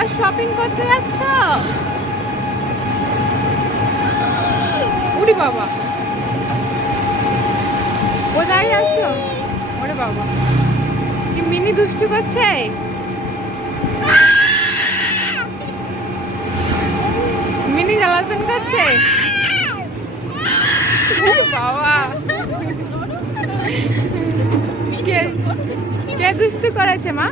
আবার শপিং করতে যাচ্ছ? উড়ি বাবা, কোথায় যাচ্ছ? ওরে বাবা, কি মিনি দুষ্টু করছে? মিনি জ্বালাতন করছে। ওরে বাবা, কে কে দুষ্টু করেছে মা?